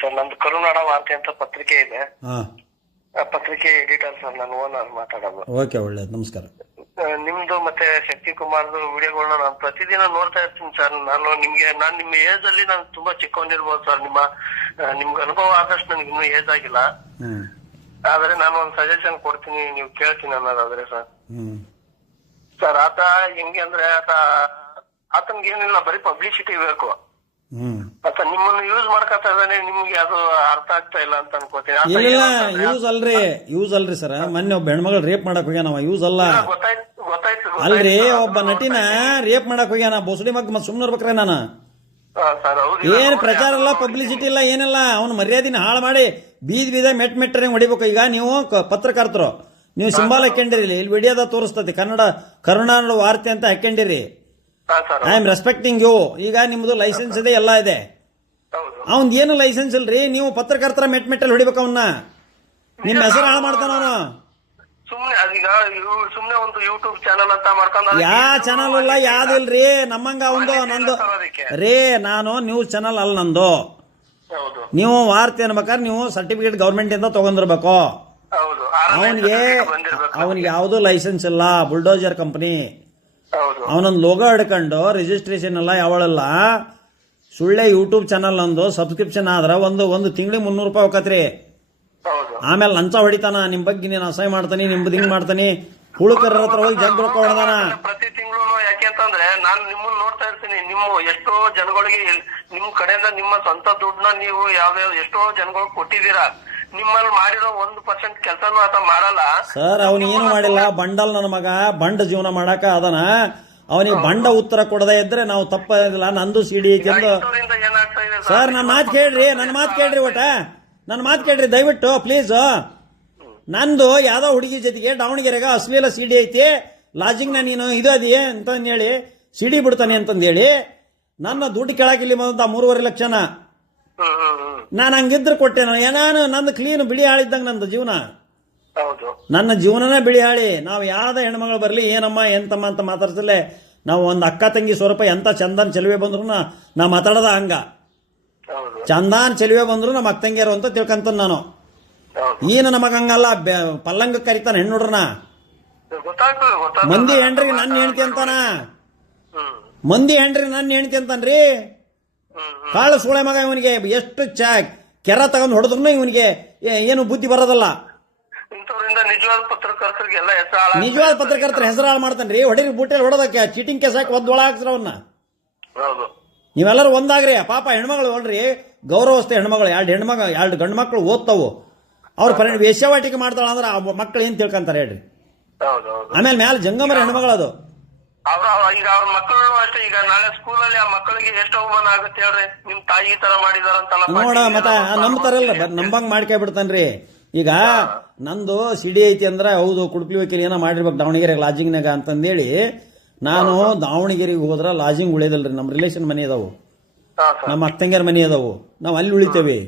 Sir ನಂದು ಕರುನಾಡ ವಾರ್ತೆ ಅಂತ ಪತ್ರಿಕೆ ಇದೆ. ಹಾಂ, ಆ ಪತ್ರಿಕೆ ಎಡಿಟರ್ ಸರ್, ನಾನು ಓನರ್ ಮಾತಾಡೋದು. ಓಕೆ, ಒಳ್ಳೇದು, ನಮಸ್ಕಾರ. ನಿಮ್ದು ಮತ್ತೆ ಶಕ್ತಿ ಕುಮಾರ್ದು ವಿಡಿಯೋಗಳನ್ನ ನಾನು ಪ್ರತಿದಿನ ನೋಡ್ತಾ ಇರ್ತೀನಿ ಸರ್. ನಾನು ನಿಮ್ಮ ಏಜ್ ಅಲ್ಲಿ ನಾನು ತುಂಬಾ ಚಿಕ್ಕವನಿರ್ಬೋದು ಸರ್. ನಿಮ್ಗೆ ಅನುಭವ ಆದಷ್ಟು ನನಗೆ ಇನ್ನೂ ಏಜ್ ಆಗಿಲ್ಲ. ಹ್ಞೂ ಆದ್ರೆ ನಾನು ಒಂದು ಸಜೆಷನ್ ಕೊಡ್ತೀನಿ, ನೀವು ಕೇಳ್ತೀನಿ ಅನ್ನೋದಾದ್ರೆ ಸರ್. ಹ್ಞೂ ಸರ್ ಆತ ಹೆಂಗೆ ಅಂದ್ರೆ ಆತನ್ಗೆ ಏನಿಲ್ಲ, ಬರೀ ಪಬ್ಲಿಸಿಟಿ ಬೇಕು. ಹ್ಞೂ ಆತ ನಿಮ್ಮನ್ನು ಯೂಸ್ ಮಾಡ್ಕೊತಾ ಇದ್ದಾನೆ, ನಿಮ್ಗೆ ಅದು ಅರ್ಥ ಆಗ್ತಾ ಇಲ್ಲ ಅಂತ ಅನ್ಕೋತೀನಿ. ಇಲ್ಲ, ಯೂಸ್ ಅಲ್ರಿ ಸರ್. ಮೊನ್ನೆ ಒಬ್ಬ ಹೆಣ್ಮಗಳು ರೇಪ್ ಮಾಡಕ್ ಹೋಗ್ಯಾನ, ಯೂಸ್ ಅಲ್ಲ. ಗೊತ್ತಾಯ್ತು ಅಲ್ರಿ, ಒಬ್ಬ ನಟಿನ ರೇಪ್ ಮಾಡಕ್ ಹೋಗ್ಯಾನ, ಬೋಸಡಿ ಮಗ್ ಸುಮ್ಮನೆ ಇರ್ಬೇಕ್ರೆ ನಾನು. ಸರ್ ಹೌದು. ಏನ್ ಪ್ರಚಾರ ಇಲ್ಲ, ಪಬ್ಲಿಸಿಟಿ ಇಲ್ಲ, ಏನಿಲ್ಲ. ಅವ್ನ ಮರ್ಯಾದಿನ ಹಾಳು ಮಾಡಿ ಬೀದಿ ಮೆಟ್ಟರೆ ಹೊಡಿಬೇಕು. ಈಗ ನೀವು ಪತ್ರಕರ್ತರು, ನೀವು ಸಿಂಬಲ್ ಹಾಕೊಂಡಿರಿ, ಇಲ್ಲಿ ವಿಡಿಯೋದ ತೋರಿಸ್ತತಿ, ಕರುನಾಡ ವಾರ್ತೆ ಅಂತ ಹಾಕೊಂಡಿರಿ. I am respecting you. ಈಗ ನಿಮ್ದು ಲೈಸೆನ್ಸ್ ಇದೆ, ಎಲ್ಲ ಇದೆ. ಅವನ್ ಏನು ಲೈಸೆನ್ಸ್ ಇಲ್ರಿ, ನೀವು ಪತ್ರಕರ್ತರ ಮೆಟ್ಟಲ್ಲಿ ಹೊಡಿಬೇಕು ಅವನ್ನ. ನಿಮ್ ಹೆಸರು ಹಾಳು ಮಾಡ್ತಾನ ಅವನು. ಸುಮ್ನೆ ಒಂದು ಯೂಟ್ಯೂಬ್ ಚಾನಲ್ ಅಂತ ಮಾಡ್ಕೊಂಡು ಯಾ ಚಾನಲ್ ಇಲ್ಲ, ಯಾವ್ದಿಲ್ರಿ. ನಮ್ಮಂಗ ಒಂದು ನಂದು ರೇ, ನಾನು ನ್ಯೂಸ್ ಚಾನಲ್ ಅಲ್ಲ ನಂದು. ನೀವು ವಾರ್ತೆ ಅನ್ಬೇಕಾದ್ರೆ ನೀವು ಸರ್ಟಿಫಿಕೇಟ್ ಗೌರ್ಮೆಂಟ್ ಇಂದ ತಗೊಂಡಿರ್ಬೇಕು. ಅವನಿಗೆ ಯಾವ್ದು ಲೈಸೆನ್ಸ್ ಇಲ್ಲ, ಬುಲ್ಡೋಜರ್ ಕಂಪನಿ. ಅವನೊಂದು ಲೋಗೋ ಹಿಡ್ಕೊಂಡು ರಿಜಿಸ್ಟ್ರೇಷನ್ ಎಲ್ಲ ಯಾವಳಲ್ಲ. ಸುಳ್ಳೆ ಯೂಟ್ಯೂಬ್ ಚಾನಲ್ ನಂದು ಸಬ್ಸ್ಕ್ರಿಪ್ಷನ್ ಆದ್ರ ಒಂದು ತಿಂಗಳಿಗೆ 300 ರೂಪಾಯಿ ಹೋಗತ್ರಿ. ಆಮೇಲೆ ಲಂಚ ಹೊಡಿತಾನ, ನಿಮ್ ಬಗ್ಗೆ ನೀನು ಅಸಹ್ಯ ಮಾಡ್ತಾನಿ, ನಿಮ್ದು ಹಿಂಗ್ ಮಾಡ್ತಾನಿ, ಹುಳುಕರ ಹತ್ರ ಹೋಗಿ ಜಗ್ ಹೊಡೆದಾನ. ಪ್ರತಿ ತಿಂಗಳು ಯಾಕೆಂತಂದ್ರೆ ನಾನು ನಿಮ್ಮನ್ನ ನೋಡ್ತಾ ಇರ್ತೀನಿ. ನಿಮ್ಮ ಎಷ್ಟೋ ಜನಗಳಿಗೆ ನಿಮ್ ಕಡೆಯಿಂದ ನಿಮ್ಮ ಸ್ವಂತ ದುಡ್ಡನ್ನ ನೀವು ಎಷ್ಟೋ ಜನಗಳಿಗೆ ಕೊಟ್ಟಿದ್ದೀರಾ. ನಿಮ್ಮಲ್ಲಿ ಮಾಡಿರೋ 1% ಕೆಲಸನೂ ಆತ ಮಾಡಲ್ಲ ಸರ್. ಅವನು ಏನು ಮಾಡಿಲ್ಲ, ಬಂಡಲ್ ನನ್ನ ಮಗ, ಬಂಡ ಜೀವನ ಮಾಡಾಕ ಅದನ. ಅವನಿಗೆ ಬಂಡ ಉತ್ತರ ಕೊಡದೇ ಇದ್ರೆ ನಾವು ತಪ್ಪಿಲ್ಲ. ನಂದು ಸಿಡಿ ಐತಿ ಎಂದು. ಏನಾಗ್ತಾ ಇದೆ ಸರ್ ನನ್ನ ಮಾತು ಕೇಳ್ರಿ, ಒಟ್ಟ ನನ್ನ ಮಾತು ಕೇಳ್ರಿ ದಯವಿಟ್ಟು ಪ್ಲೀಸ್. ನಂದು ಯಾವ್ದೋ ಹುಡುಗಿ ಜೊತೆಗೆ ದಾವಣಗೆರೆಗ ಅಶ್ಲೀಲ ಸಿಡಿ ಐತಿ, ಲಾಜಿಂಗ್ ನೀನು ಇದು ಅದಿಯೇ ಅಂತ ಹೇಳಿ ಸಿಡಿ ಬಿಡ್ತಾನೆ ಅಂತಂದೇಳಿ ನನ್ನ ದುಡ್ಡು ಕೇಳಾಕಿಲ್ಲಿ ಬಂದ 3.5 ಲಕ್ಷನ. ನಾನು ಹಂಗಿದ್ರೆ ಕೊಟ್ಟೆನು. ಏನಾನು ನಂದು ಕ್ಲೀನ್ ಬಿಳಿ ಹಾಳಿದ್ದಂಗ ನಂದು ಜೀವನ. ನನ್ನ ಜೀವನನೇ ಬಿಳಿ ಹಾಳಿ. ನಾವು ಯಾವ್ದ ಹೆಣ್ಮಗಳು ಬರಲಿ, ಏನಮ್ಮ ಎಂತಮ್ಮ ಅಂತ ಮಾತಾಡ್ಸಲೆ, ನಾವು ಒಂದು ಅಕ್ಕ ತಂಗಿ ಸ್ವರೂಪ ಎಂತ ಚಂದನ್ ಚೆಲುವೆ ಬಂದ್ರು ನಾ ಮಾತಾಡದ ಹಂಗ. ಚಂದಾನ್ ಚೆಲುವೆ ಬಂದ್ರು ನಮ್ಮ ಅಕ್ಕ ತಂಗಿಯರು ಅಂತ ತಿಳ್ಕಂತ ನಾನು. ಈ ನನ್ನ ಮಗ ಹಂಗಲ್ಲ, ಪಲ್ಲಂಗ ಕರಿತಾನ ಹೆಣ್ಣುಡ್ರನ. ಮಂದಿ ಹೆಣ್ರಿಗೆ ನನ್ನ ಹೆಣ್ತಿ ಅಂತಾನ, ಮಂದಿ ಹೆಣ್ರಿಗೆ ನನ್ನ ಹೆಣ್ತಿ ಅಂತಾನ್ರಿ. ಕಾಳು ಸೂಳೆ ಮಗ. ಇವನಿಗೆ ಎಷ್ಟು ಕೆರ ತಗೊಂಡ್ ಹೊಡೆದ್ರು ಇವನಿಗೆ ಏನು ಬುದ್ಧಿ ಬರೋದಲ್ಲ. ನಿಜವಾದ ಪತ್ರಕರ್ತರ ಹೆಸರು ಹಾಳು ಮಾಡ್ತಾನ್ರಿ. ಹೊಡಿರಿ ಬೂಟೆಲ್ ಹೊಡೋದಕ್ಕೆ ಚೀಟಿಂಗ್ ಕೇಸ್ ಹಾಕಿ ಒಳ ಹಾಕ್ಸ್ರ ಅವನ್ನ. ನೀವೆಲ್ಲರೂ ಒಂದಾಗ್ರಿ. ಪಾಪ ಹೆಣ್ಮಗಳು ನೋಡ್ರಿ, ಗೌರವಸ್ಥ ಹೆಣ್ಮಗಳು. 2 ಗಂಡು ಮಕ್ಕಳು ಓದ್ತಾವು. ಅವ್ರ ವೇಶ್ಯಾವಾಟಿಕೆ ಮಾಡ್ತಾಳ ಅಂದ್ರೆ ಆ ಮಕ್ಕಳು ಏನ್ ತಿಳ್ಕೊಂತಾರೆ ಹೇಳ್ರಿ. ಆಮೇಲೆ ಮ್ಯಾಲ ಜಂಗಮರ ಹೆಣ್ಮಗಳು ಅದು. ಈಗ ಅವ್ರ ಮಕ್ಕಳು ಅಷ್ಟೇ. ಈಗ ನಾಳೆ ಸ್ಕೂಲಲ್ಲಿ ಆ ಮಕ್ಕಳಿಗೆ ಎಷ್ಟು ಅವಮಾನ ಆಗುತ್ತೆ ಹೇಳ್ರಿ. ನಿಮ್ ತಾಯಿ ಈ ತರ ಮಾಡಿದಾರಂತಲ್ಲ ನೋಡ. ಮತ್ತೆ ನಂಬ್ತಾರಲ್ಲ, ನಂಬಂಗ್ ಮಾಡ್ಕೇ ಬಿಡ್ತಾನ್ರಿ. ಈಗ ನಂದು ಸಿಡಿ ಐತಿ ಅಂದ್ರೆ ಹೌದು, ಕುಡುಪ್ಲಿ ವಕೀಲ್ ಏನೋ ಮಾಡಿರ್ಬೇಕು ದಾವಣಗೆರೆ ಲಾಜಿಂಗ್ನಾಗ ಅಂತಂದೇಳಿ ನಾನು ದಾವಣಗೆರೆಗೆ ಹೋದ್ರ ಲಾಜಿಂಗ್ ಉಳಿಯದಲ್ರಿ. ನಮ್ಮ ರಿಲೇಷನ್ ಮನೆ ಅದಾವು, ನಮ್ಮ ಅಕ್ಕಂಗ್ಯಾರ ಮನೆ ಅದಾವು, ನಾವು ಅಲ್ಲಿ ಉಳಿತೇವೆ.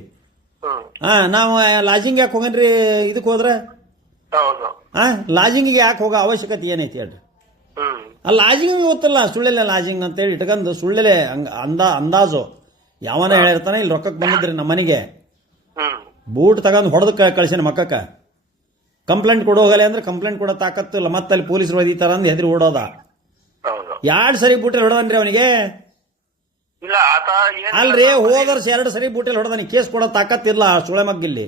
ನಾವು ಲಾಜಿಂಗ್ ಯಾಕೆ ಹೋಗನ್ರಿ? ಇದಕ್ಕೆ ಹೋದ್ರ ಲಾಜಿಂಗಿಗೆ ಯಾಕೆ ಹೋಗೋ ಅವಶ್ಯಕತೆ ಏನೈತಿ ಹೇಳ್ರಿ. ಆ ಲಾಜಿಂಗ್ ಗೊತ್ತಲ್ಲ, ಸುಳ್ಳೆಲೆ ಲಾಜಿಂಗ್ ಅಂತೇಳಿ ಇಟ್ಕೊಂಡು ಸುಳ್ಳೆಲೆ ಅಂದಾಜು ಯಾವನ ಹೇಳಿರ್ತಾನೆ. ಇಲ್ಲಿ ರೊಕ್ಕಕ್ಕೆ ಬಂದಿದ್ರಿ ನಮ್ಮ ಮನೆಗೆ, ಬೂಟ್ ತಗೊಂಡು ಹೊಡೆದು ಕಳ್ಸಿನ ಮಕ್ಕಕ್ಕ. ಕಂಪ್ಲೇಂಟ್ ಕೊಡು ಹೋಗಲ್ಲ ಅಂದ್ರೆ ಕಂಪ್ಲೇಂಟ್ ಕೊಡೋ ತಾಕತ್ತು ಇಲ್ಲ. ಮತ್ತೆ ಅಲ್ಲಿ ಪೊಲೀಸರು ಒದಿತಾರ ಅಂದ್ ಹೆದ್ರಿ ಓಡೋದ. 2 ಸರಿ ಬೂಟೆಲ್ ಹೊಡೆದನ್ರಿ ಅವನಿಗೆ. ಅಲ್ರಿ, ಹೋದರ್ಸ್ 2 ಸರಿ ಬೂಟೆಲ್ ಹೊಡೆದಾನಿ. ಕೇಸ್ ಕೊಡೋ ತಾಕತ್ತಿಲ್ಲ ಸುಳೆ ಮಗ್ಗಿಲ್ಲಿ.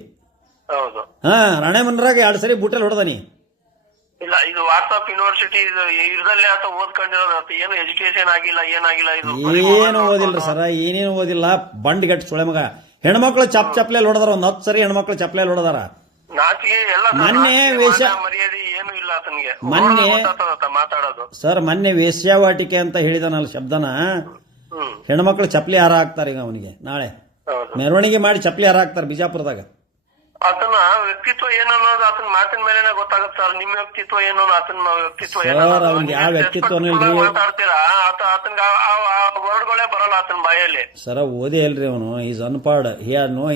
ರಾಣೆಮನ್ರಾಗ 2 ಸರಿ ಬೂಟೆಲ್ ಹೊಡೆದಾನಿ. ಇಲ್ಲ, ಇದು ವಾಟ್ಸ್ಆಪ್ ಯೂನಿವರ್ಸಿಟಿ ಇದರಲ್ಲೇ ಆತ ಓದ್ಕೊಂಡಿರೋದು. ಏನು ಎಜುಕೇಶನ್ ಆಗಿಲ್ಲ, ಏನಾಗಿಲ್ಲ. ಏನು ಓದಿಲ್ರಿ ಸರ, ಏನೇನು ಓದಿಲ್ಲ. ಬಂಡ್ಗಟ್ಟು ಸುಳೆ ಮಗ. ಹೆಣ್ಮಕ್ಳು ಚಪ್ಲೆ ಹೊಡೆದಾರ. 10 ಸರಿ ಹೆಣ್ಮಕ್ಳು ಚಪ್ಲೆ ಹೊಡೆದಾರ. ಮೊನ್ನೆ ಮೊನ್ನೆ ವೇಶ್ಯಾವಾಟಿಕೆ ಅಂತ ಹೇಳಿದಾನಲ್ಲ ಶಬ್ದನ. ಹೆಣ್ಮಕ್ಳು ಚಪ್ಲಿ ಹಾರ ಹಾಕ್ತಾರೆ ಈಗ ಅವನಿಗೆ. ನಾಳೆ ಮೆರವಣಿಗೆ ಮಾಡಿ ಚಪ್ಲಿ ಹಾರ ಹಾಕ್ತಾರೆ ಬಿಜಾಪುರದಾಗ. ಆತನ ವ್ಯಕ್ತಿತ್ವ ಏನನ್ನೋದು ಆತನ ಮಾತಿನ ಮೇಲೆ ಗೊತ್ತಾಗುತ್ತೆ ಸರ್. ನಿಮ್ಮ ವ್ಯಕ್ತಿತ್ವ ಏನು, ಆತನ ವ್ಯಕ್ತಿತ್ವ ಯಾವ ವ್ಯಕ್ತಿತ್ವ ಮಾತಾಡ್ತೀರಾ, ಆತನ ವರ್ಡ್ಗಳೇ ಬರಲ್ಲ ಆತನ ಬಾಯಲ್ಲಿ. ಸರ ಓದೇ ಅಲ್ರಿ ಅವನು. Is unpaired. He are no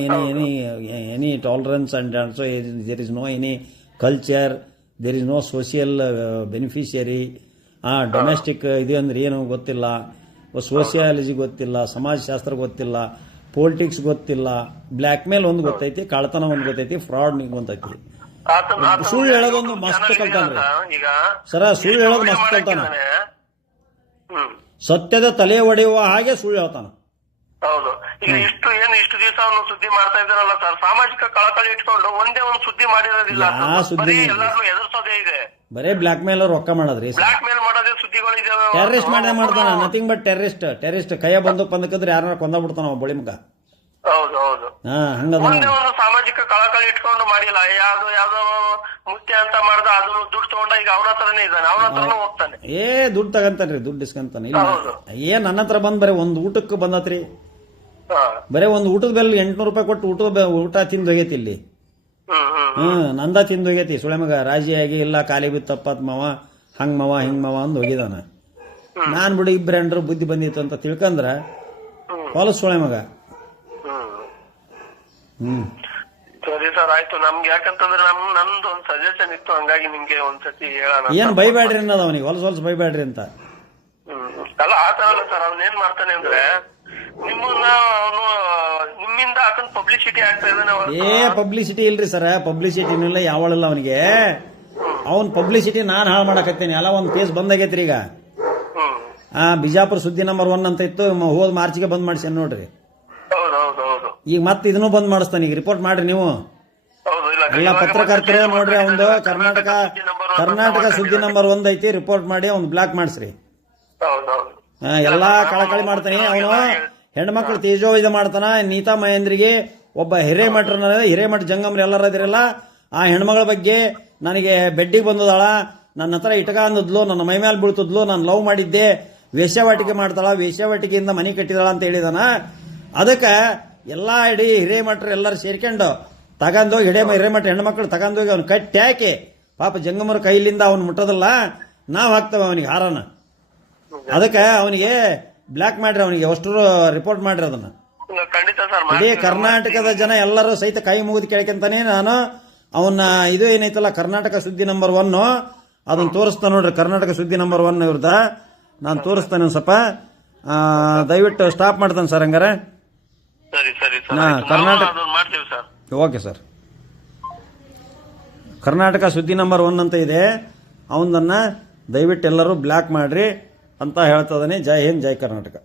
any tolerance and also there is no any culture, there is no social beneficiary. Domestic ಇದು ಅಂದ್ರೆ ಏನು ಗೊತ್ತಿಲ್ಲ, ಸೋಷಿಯಾಲಜಿ ಗೊತ್ತಿಲ್ಲ, ಸಮಾಜಶಾಸ್ತ್ರ ಗೊತ್ತಿಲ್ಲ, ಪೊಲಿಟಿಕ್ಸ್ ಗೊತ್ತಿಲ್ಲ, ಬ್ಲ್ಯಾಕ್ ಮೇಲ್ ಒಂದು ಗೊತ್ತೈತಿ, ಕಳ್ತನ ಒಂದು ಗೊತ್ತೈತಿ, ಫ್ರಾಡ್ ನಿಂಗೆ ಗೊತ್ತೈತಿ. ಸುಳ್ಳು ಹೇಳೋದೊಂದು ಮಸ್ತ್ ಕಲ್ತಾನ್ರಿ ಈಗ ಸರ, ಸುಳ್ಳು ಹೇಳೋದು ಮಸ್ತ್ ಕಲ್ತಾನ. ಹ್ಮ್ ಸತ್ಯದ ತಲೆ ಒಡೆಯುವ ಹಾಗೆ ಸುಳ್ಳು ಹೇಳ್ತಾನ. ಹೌದು. ಈಗ ಇಷ್ಟು ದಿವಸ ಅವನು ಸುದ್ದಿ ಮಾಡ್ತಾ ಇದ್ದಾರಲ್ಲ ಸರ್, ಸಾಮಾಜಿಕ ಕಳಕಳಿ ಇಟ್ಕೊಂಡು ಒಂದೇ ಒಂದು ಸುದ್ದಿ ಮಾಡಿರೋದಿಲ್ಲ. ಯಾ ಸುದ್ದಿ ಎಲ್ಲಾರು ಎದುರ್ಸೋದೇ ಇದೆ. ಬರೇ ಬ್ಲ್ಯಾಕ್ ಮೇಲ್ ರೊಕ್ಕ ಮಾಡೋದ್ರಿ. ಬ್ಲಾಕ್ ಮೇಲ್ ಮಾಡೋದೇ ಸುದ್ದಿಗಳು ಇದಾವೆ. ಟೆರರಿಸ್ಟ್ ಮಾಡ್ತಾನ, ನಥಿಂಗ್ ಬಟ್ ಟೆರರಿಸ್ಟ್ ಕೈಯ ಬಂದು ಪಂದಕದ್ರೆ ಯಾರ ಕೊಂದ ಬಿಡ್ತಾನ ಅವ ಬಳಿ ಮುಖ. ಹೌದು ಹೌದು. ಹಾ ಹಂಗದ. ಒಂದೇ ಒಂದು ಸಾಮಾಜಿಕ ಕಳಕಳಿ ಇಟ್ಕೊಂಡು ಮಾಡಿಲ್ಲ. ಯಾವ್ದೋ ಮುತ್ಯ ಅಂತ ಮಾಡ್ದ, ಅದನ್ನು ದುಡ್ಡು ತಗೊಂಡ ಈಗ ಅವನ ಹತ್ರನೇ ಇದ್ದಾನೆ, ಅವನ ಹತ್ರನೂ ಹೋಗ್ತಾನೆ. ದುಡ್ಡು ತಗಂತಾನ್ರಿ, ದುಡ್ಡು ಇಸ್ಕಂತಾನೆ. ಇಲ್ಲ ಹೌದು. ನನ್ನ ಹತ್ರ ಬಂದ್ ಬರೀ ಒಂದು ಊಟಕ್ಕೆ ಬಂದತ್ರಿ. ಹಾ. ಬರೀ ಒಂದು ಊಟದ ಬೆಲ್ 800 ರೂಪಾಯಿ ಕೊಟ್ಟು ಊಟ ತಿಂದು ಹೋಗೈತಿ ಇಲ್ಲಿ. ನಂದ ತಿಂದು ಹೋಗೈತಿ ಸುಳೆ ಮಗ. ರಾಜಿಯಾಗಿ ಇಲ್ಲ ಖಾಲಿ ಬಿತ್ತಪ್ಪ ಮಾವ, ಹಂಗ್ ಮಾವ ಹಿಂಗ್ ಮಾವ ಅಂದ್ ಹೋಗಿದಾನ. ನಾನ್ ಬಿಡು ಇಬ್ರು ಹೆಂಡ್ರು ಬುದ್ಧಿ ಬಂದಿತ್ತು ಅಂತ ತಿಳ್ಕಂದ್ರ ಹೊಲಸ್ ಸುಳೆ ಮಗ. ಸರಿ ಸರ್, ಆಯ್ತು. ನಮ್ಗೆ ಯಾಕಂತಂದ್ರೆ ನಂದು ಒಂದು ಸಜೆಷನ್ ಇತ್ತು, ಹಂಗಾಗಿ ನಿಮ್ಗೆ ಒಂದ್ಸತಿ ಹೇಳೋಣ. ಏನ್ ಬೈಬ್ಯಾಡ್ರಿ ಅನ್ನೋದು ಅವನಿಗೆ, ಹೊಲಸ್ ಬೈಬ್ಯಾಡ್ರಿ ಅಂತ. ಅಲ್ಲ ಆತರ ಅಲ್ಲ ಸರ್, ಅವ್ನ ಏನ್ ಮಾಡ್ತಾನೆ ಅಂದ್ರೆ ನಿಮ್ಮನ್ನ ಅವನು ನಿಮ್ಮಿಂದ ಆತನ ಪಬ್ಲಿಸಿಟಿ ಆಗ್ತಾ ಇದ್ದಾನೆ. ಪಬ್ಲಿಸಿಟಿ ಇಲ್ರಿ ಸರ್, ಪಬ್ಲಿಸಿಟಿನೂ ಇಲ್ಲ ಯಾವಳಲ್ಲ ಅವನಿಗೆ. ಅವನ್ ಪಬ್ಲಿಸಿಟಿ ನಾನ್ ಹಾಳು ಮಾಡಕತ್ತೇನೆ. ಎಲ್ಲ ಒಂದ್ ಕೇಸ್ ಬಂದಾಗೈತ್ರಿ ಈಗ. ಬಿಜಾಪುರ ಸುದ್ದಿ ನಂಬರ್ 1 ಅಂತ ಇತ್ತು, ಹೋದ್ ಮಾರ್ಚ್ಗೆ ಬಂದ್ ಮಾಡಿಸಿ ನೋಡ್ರಿ. ಈಗ ಮತ್ತೆ ಇದನ್ನು ಬಂದ್ ಮಾಡಿಸ್ತಾನೆ. ಈಗ ರಿಪೋರ್ಟ್ ಮಾಡ್ರಿ ನೀವು ಎಲ್ಲ ಪತ್ರಕರ್ತರು ನೋಡ್ರಿ. ಅವಂದು ಕರ್ನಾಟಕ ಸುದ್ದಿ ನಂಬರ್ 1 ಐತಿ, ರಿಪೋರ್ಟ್ ಮಾಡಿ ಅವ್ನ್ ಬ್ಲಾಕ್ ಮಾಡಿಸ್ರಿ. ಎಲ್ಲಾ ಕಳಕಳಿ ಮಾಡ್ತಾನೆ ಅವನು. ಹೆಣ್ಮಕ್ಳು ತೇಜೋವಿದ ಮಾಡ್ತಾನ. ನೀತಾ ಮಹೇಂದ್ರಿಗೆ ಒಬ್ಬ ಹಿರೇಮಠ ಜಂಗಮ್ರಿ ಎಲ್ಲರ ಇದಿರಲ್ಲ, ಆ ಹೆಣ್ಮಗಳ ಬಗ್ಗೆ ನನಗೆ ಬೆಡ್ಡಿಗೆ ಬಂದದಾಳ, ನನ್ನ ಹತ್ರ ಇಟಕ ಅಂದದ್ಲು, ನನ್ನ ಮೈ ಮೇಲೆ ಬೀಳ್ತದ್ಲು, ನಾನು ಲವ್ ಮಾಡಿದ್ದೆ, ವೇಶ್ಯಾವಾಟಿಕೆ ಮಾಡ್ತಾಳ, ವೇಶ್ಯಾವಾಟಿಕೆಯಿಂದ ಮನೆ ಕಟ್ಟಿದಾಳ ಅಂತ ಹೇಳಿದಾನ. ಅದಕ್ಕೆ ಎಲ್ಲಾ ಇಡೀ ಹಿರೇಮಠರು ಎಲ್ಲರೂ ಸೇರ್ಕೊಂಡು ತಗೊಂಡೋಗಿ ಹಿರೇಮಠ ಹೆಣ್ಮಕ್ಳು ತಗೊಂಡೋಗಿ ಅವ್ನು ಕಟ್ಟಿ ಹಾಕಿ, ಪಾಪ ಜಂಗಮರ ಕೈಲಿಂದ ಅವ್ನು ಮುಟ್ಟೋದಲ್ಲ, ನಾವ್ ಹಾಕ್ತೇವೆ ಅವನಿಗೆ ಹಾರನ. ಅದಕ್ಕೆ ಅವನಿಗೆ ಬ್ಲಾಕ್ ಮಾಡ್ರಿ, ಅವನಿಗೆ ಅಷ್ಟರು ರಿಪೋರ್ಟ್ ಮಾಡ್ರಿ ಅದನ್ನ. ಇಡೀ ಕರ್ನಾಟಕದ ಜನ ಎಲ್ಲರೂ ಸಹಿತ ಕೈ ಮುಗಿದು ಕೇಳ್ಕೊಂತಾನೆ. ನಾನು ಅವನ್ನ ಇದು ಏನೈತಲ್ಲ ಕರ್ನಾಟಕ ಸುದ್ದಿ ನಂಬರ್ 1 ಅದನ್ನ ತೋರಿಸ್ತಾನೆ ನೋಡ್ರಿ. ಕರ್ನಾಟಕ ಸುದ್ದಿ ನಂಬರ್ 1 ಇವ್ರದ ನಾನು ತೋರಿಸ್ತಾನೆ. ಒಂದ್ ಸ್ವಲ್ಪ ದಯವಿಟ್ಟು ಸ್ಟಾಪ್ ಮಾಡ್ತಾನೆ ಸರ್. ಹಂಗಾರೆ ಕರ್ನಾಟಕ ಓಕೆ ಸರ್. ಕರ್ನಾಟಕ ಸುದ್ದಿ ನಂಬರ್ 1 ಅಂತ ಇದೆ, ಅವನನ್ನ ದಯವಿಟ್ಟು ಎಲ್ಲರೂ ಬ್ಲಾಕ್ ಮಾಡ್ರಿ ಅಂತ ಹೇಳ್ತದಾನೆ. ಜೈ ಹಿಂದ್, ಜೈ ಕರ್ನಾಟಕ.